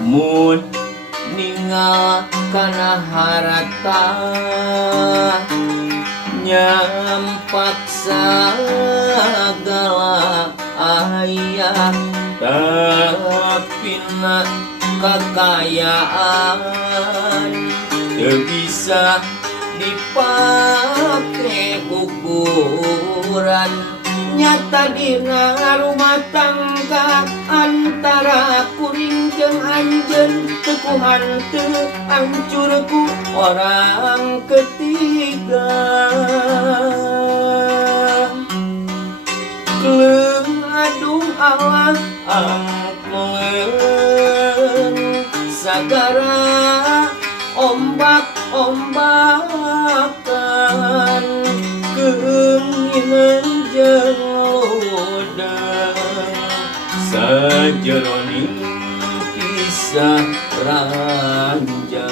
mun ningal kana harata nyampaksa segala ayah tapi na kekayaan teu bisa dipake ukuran nyata dina rumah tangga antara kuring jeung anjeun teu hanteu hancurku orang ketiga kleung aduh Allah angkeun sagara ombak-ombakan keunginan jeung lodang sajeroning pisah ranjang